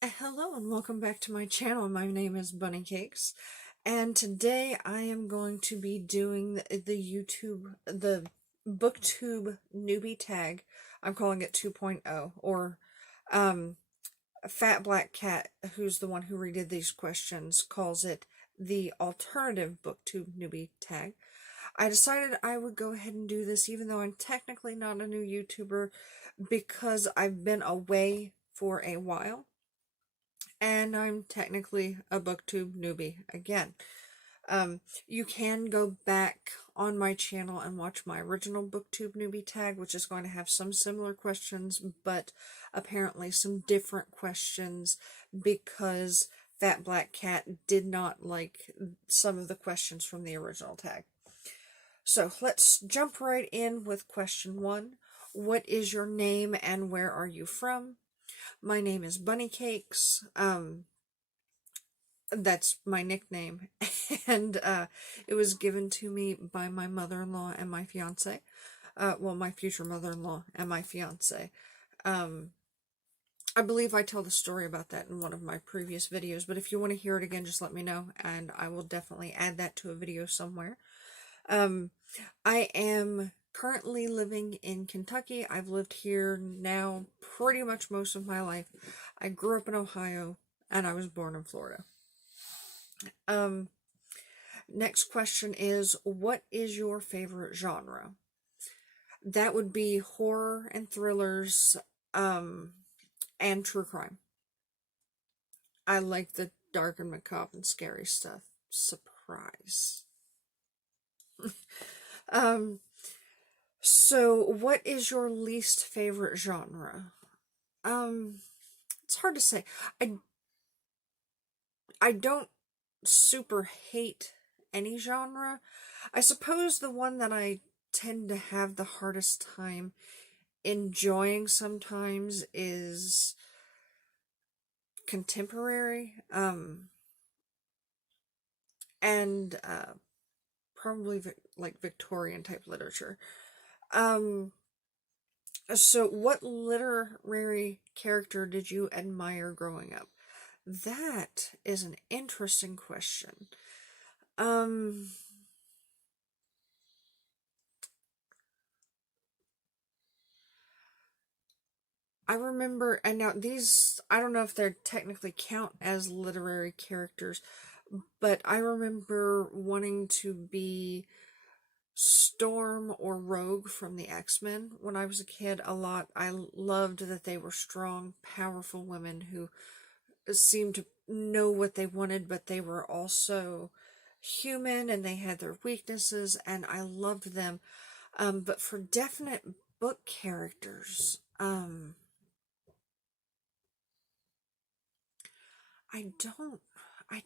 Hello and welcome back to my channel. My name is Bunny Cakes, and today I am going to be doing the Booktube Newbie tag. I'm calling it 2.0, or um, Fat Black Cat, who's the one who redid these questions, calls it the alternative Booktube Newbie tag. I decided I would go ahead and do this even though I'm technically not a new YouTuber because I've been away for a while. And I'm technically a booktube newbie again. You can go back on my channel and watch my original booktube newbie tag, which is going to have some similar questions, but apparently some different questions because Fat Black Cat did not like some of the questions from the original tag. So let's jump right in with question 1. What is your name and where are you from? My name is Bunny Cakes. That's my nickname, and it was given to me by my mother-in-law and my fiance. Well, my future mother-in-law and my fiance. I believe I tell the story about that in one of my previous videos, but if you want to hear it again, just let me know, and I will definitely add that to a video somewhere. I am currently living in Kentucky. I've lived here now pretty much most of my life. I grew up in Ohio, and I was born in Florida. Next question is, what is your favorite genre? That would be horror and thrillers, and true crime. I like the dark and macabre and scary stuff. Surprise. So what is your least favorite genre? It's hard to say. I don't super hate any genre. I suppose the one that I tend to have the hardest time enjoying sometimes is contemporary, and probably like Victorian type literature. So what literary character did you admire growing up? That is an interesting question. I remember, and now these, I don't know if they technically count as literary characters, but I remember wanting to be Storm or Rogue from the X-Men when I was a kid a lot. I loved that they were strong, powerful women who seemed to know what they wanted, but they were also human and they had their weaknesses, and I loved them. But for definite book characters, I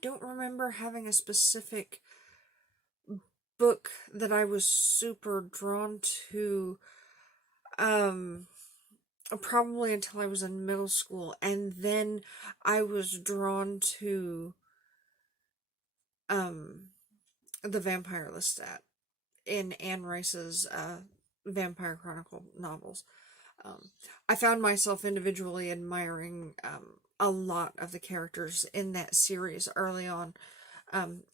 don't remember having a specific book that I was super drawn to, probably until I was in middle school, and then I was drawn to, the Vampire Lestat in Anne Rice's, Vampire Chronicle novels. I found myself individually admiring, a lot of the characters in that series early on.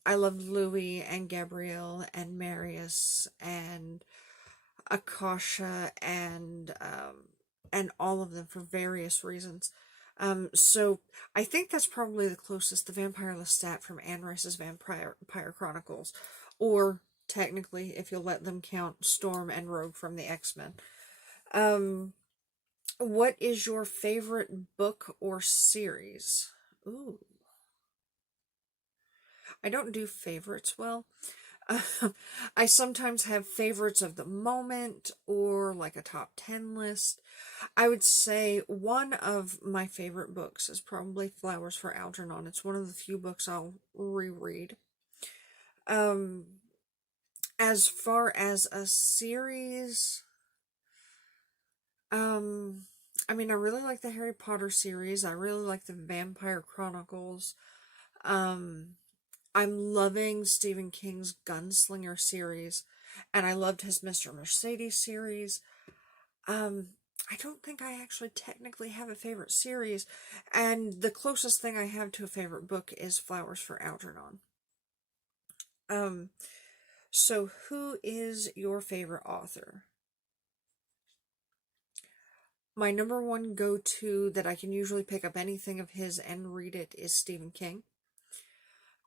I loved Louis and Gabrielle and Marius and Akasha and all of them for various reasons. So I think that's probably the closest, the Vampire Lestat from Anne Rice's Vampire Chronicles, or technically, if you'll let them count, Storm and Rogue from the X-Men. What is your favorite book or series? Ooh. I don't do favorites well. I sometimes have favorites of the moment or like a top 10 list. I would say one of my favorite books is probably Flowers for Algernon. It's one of the few books I'll reread. As far as a series, I mean, I really like the Harry Potter series. I really like the Vampire Chronicles. I'm loving Stephen King's Gunslinger series, and I loved his Mr. Mercedes series. I don't think I actually technically have a favorite series, and the closest thing I have to a favorite book is Flowers for Algernon. Um, so who is your favorite author? My number one go-to that I can usually pick up anything of his and read it is Stephen King.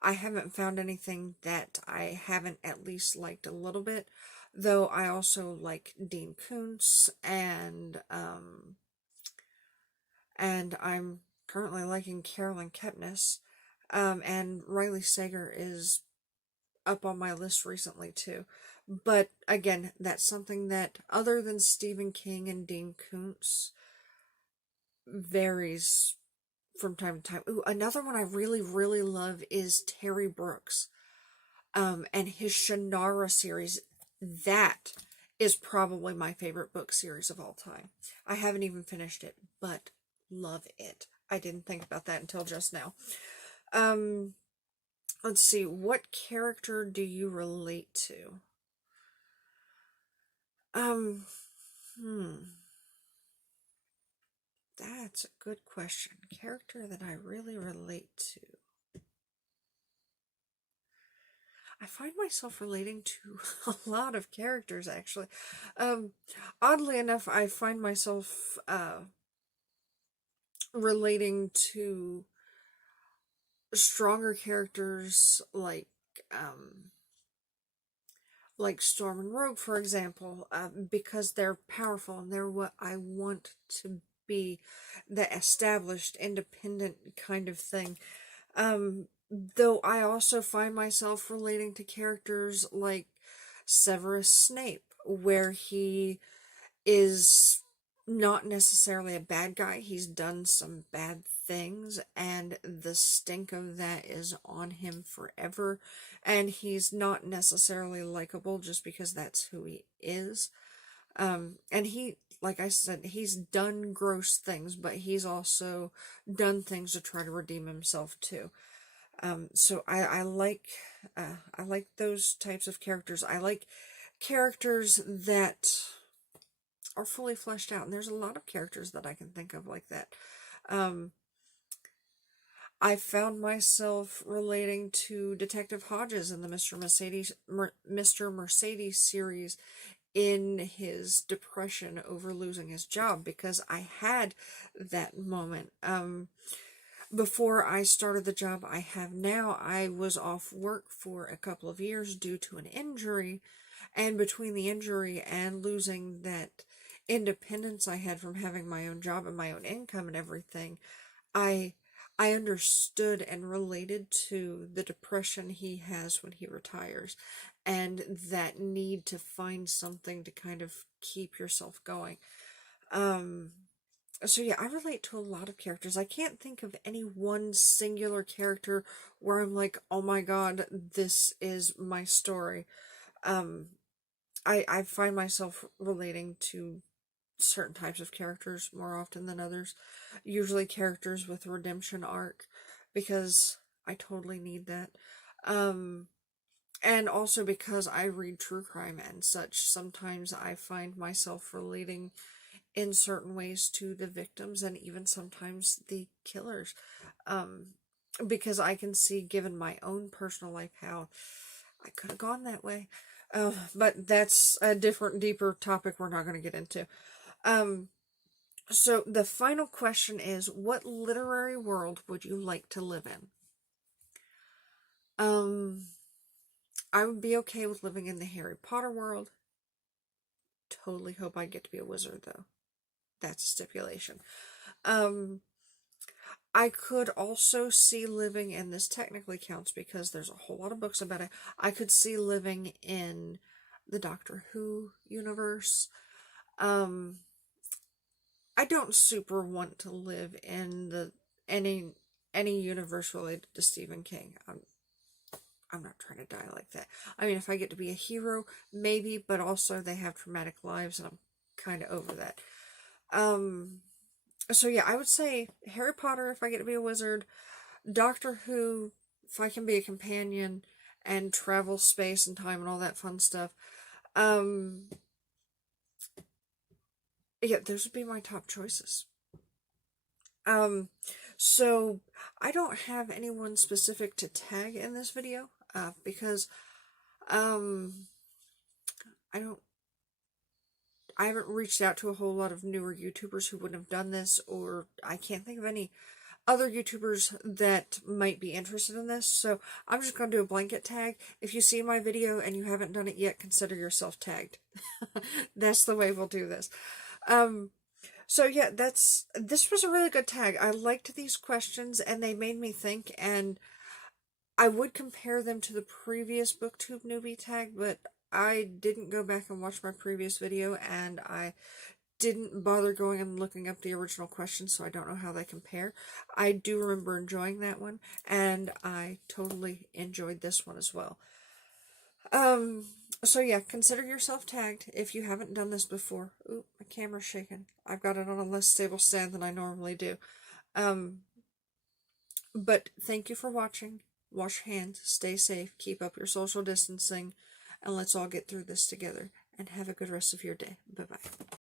I haven't found anything that I haven't at least liked a little bit, though I also like Dean Koontz, and I'm currently liking Carolyn Kepnes, and Riley Sager is up on my list recently too. But again, that's something that, other than Stephen King and Dean Koontz, varies from time to time. Ooh, another one I really, really love is Terry Brooks. And his Shannara series. That is probably my favorite book series of all time. I haven't even finished it, but love it. I didn't think about that until just now. Let's see, what character do you relate to? Um, hmm. That's a good question. Character that I really relate to. I find myself relating to a lot of characters, actually. Oddly enough, I find myself relating to stronger characters like Storm and Rogue, for example, because they're powerful and they're what I want to be, the established, independent kind of thing. Though I also find myself relating to characters like Severus Snape, where he is not necessarily a bad guy. He's done some bad things, and the stink of that is on him forever. And he's not necessarily likable just because that's who he is. And he, like I said, he's done gross things, but he's also done things to try to redeem himself too. So I like those types of characters. I like characters that are fully fleshed out, and there's a lot of characters that I can think of like that. I found myself relating to Detective Hodges in the Mr. Mercedes series in his depression over losing his job, because I had that moment. Before I started the job I have now, I was off work for a couple of years due to an injury, and between the injury and losing that independence I had from having my own job and my own income and everything, I I understood and related to the depression he has when he retires, and that need to find something to kind of keep yourself going. Um, so yeah, I relate to a lot of characters. I can't think of any one singular character where I'm like, oh my god, this is my story. Um, I find myself relating to certain types of characters more often than others. Usually characters with a redemption arc, because I totally need that. Um, and also because I read true crime and such, sometimes I find myself relating in certain ways to the victims and even sometimes the killers. Um, because I can see, given my own personal life, how I could have gone that way. But that's a different, deeper topic we're not going to get into. So the final question is, what literary world would you like to live in? Um, I would be okay with living in the Harry Potter world. Totally hope I get to be a wizard, though. That's a stipulation. I could also see living, and this technically counts because there's a whole lot of books about it, I could see living in the Doctor Who universe. I don't super want to live in any universe related to Stephen King. I'm not trying to die like that. I mean, if I get to be a hero, maybe, but also they have traumatic lives, and I'm kind of over that. So yeah, I would say Harry Potter if I get to be a wizard, Doctor Who if I can be a companion and travel space and time and all that fun stuff. Um, yeah, those would be my top choices. So I don't have anyone specific to tag in this video, because, I don't, I haven't reached out to a whole lot of newer YouTubers who wouldn't have done this, or I can't think of any other YouTubers that might be interested in this, so I'm just going to do a blanket tag. If you see my video and you haven't done it yet, consider yourself tagged. That's the way we'll do this. So yeah, this was a really good tag. I liked these questions, and they made me think, and I would compare them to the previous Booktube Newbie tag, but I didn't go back and watch my previous video, and I didn't bother going and looking up the original questions, so I don't know how they compare. I do remember enjoying that one, and I totally enjoyed this one as well. So yeah, consider yourself tagged if you haven't done this before. Ooh, my camera's shaking. I've got it on a less stable stand than I normally do. But thank you for watching. Wash your hands, stay safe, keep up your social distancing, and let's all get through this together. And have a good rest of your day. Bye-bye.